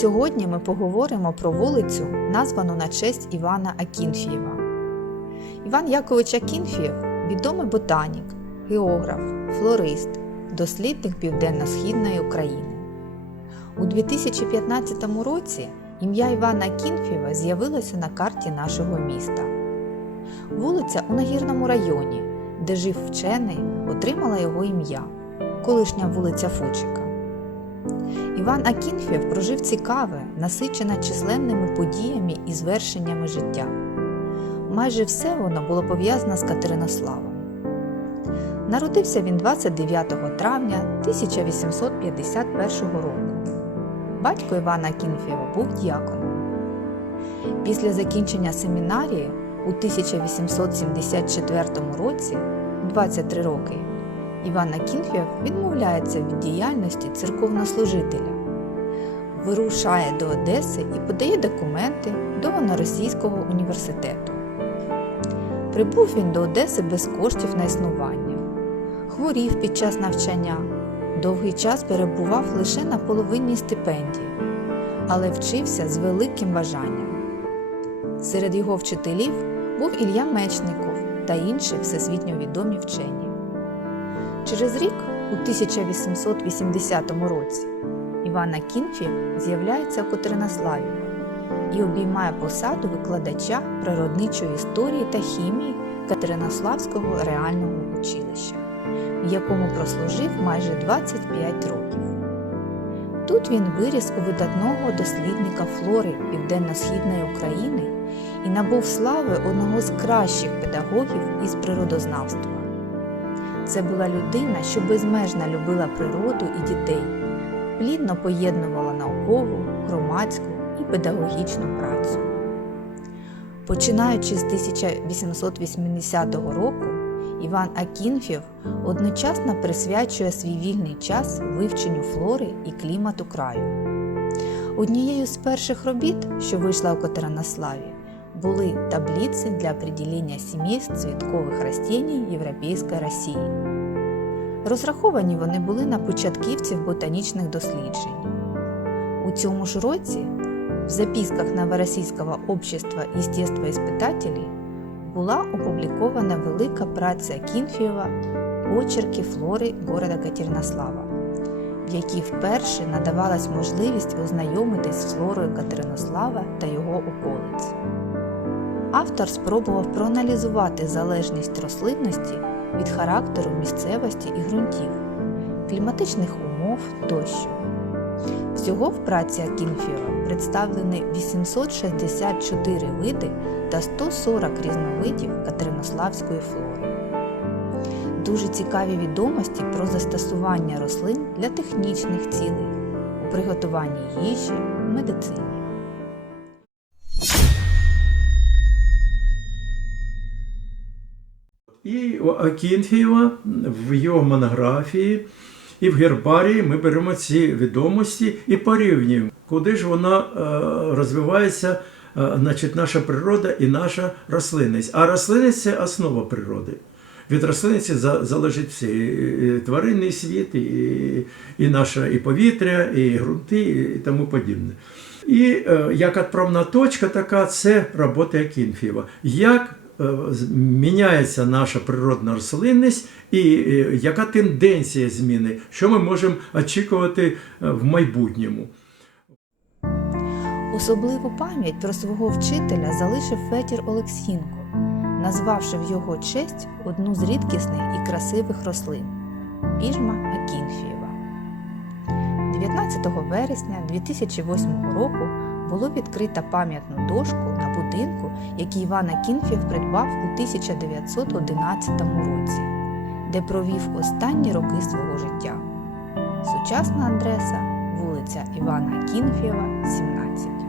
Сьогодні ми поговоримо про вулицю, названу на честь Івана Акінфієва. Іван Якович Акінфієв відомий ботанік, географ, флорист, дослідник Південно-Східної України. У 2015 році ім'я Івана Акінфієва з'явилося на карті нашого міста. Вулиця у Нагірному районі, де жив вчений, отримала його ім'я колишня вулиця Фучика. Іван Акінфєв прожив цікаве, насичене численними подіями і звершеннями життя. Майже все воно було пов'язане з Катеринославом. Народився він 29 травня 1851 року. Батько Івана Акінфєва був діаконом. Після закінчення семінарії у 1874 році, 23 роки, Іван Акінфєв відмовляється від діяльності церковнослужителя, вирушає до Одеси і подає документи до Російського університету. Прибув він до Одеси без коштів на існування, хворів під час навчання, довгий час перебував лише на половині стипендії, але вчився з великим бажанням. Серед його вчителів був Ілля Мечников та інші всесвітньо відомі вчені. Через рік, у 1880 році, Іван Акінфєв з'являється в Катеринославі і обіймає посаду викладача природничої історії та хімії Катеринославського реального училища, в якому прослужив майже 25 років. Тут він виріс у видатного дослідника флори Південно-Східної України і набув слави одного з кращих педагогів із природознавства. Це була людина, що безмежно любила природу і дітей, плідно поєднувала наукову, громадську і педагогічну працю. Починаючи з 1880 року, Іван Акінфєв одночасно присвячує свій вільний час вивченню флори і клімату краю. Однією з перших робіт, що вийшла у Катеринославі, були таблиці для определення сімейств цвіткових растінь Європейської Росії. Розраховані вони були на початківців ботанічних досліджень. У цьому ж році в записках Новоросійського общества естествоиспытателей була опублікована велика праця Кінфієва Очерки флори города Катеринослава, в якій вперше надавалась можливість ознайомитись з флорою Катеринослава та його околиць. Автор спробував проаналізувати залежність рослинності від характеру місцевості і ґрунтів, кліматичних умов тощо. Всього в праці Акінфєва представлені 864 види та 140 різновидів катеринославської флори. Дуже цікаві відомості про застосування рослин для технічних цілей у приготуванні їжі, медицині. І у Акінфєва в його монографії і в гербарії ми беремо ці відомості і порівнюємо, куди ж вона е, розвивається, е, значить, наша природа і наша рослинність. А рослинність це основа природи. Від рослинності залежить все. І- тваринний світ, і, і наше і повітря, і ґрунти, і тому подібне. І е, як відправна точка така, це робота Акінфєва. Як міняється наша природна рослинність і е, яка тенденція зміни, що ми можемо очікувати е, в майбутньому. Особливу пам'ять про свого вчителя залишив Фетір Олексінко, назвавши в його честь одну з рідкісних і красивих рослин піжма Акінфієва. 19 вересня 2008 року було відкрито пам'ятну дошку на будинку, який Івана Кінфів придбав у 1911 році, де провів останні роки свого життя. Сучасна адреса вулиця Івана Кінфєва, 17.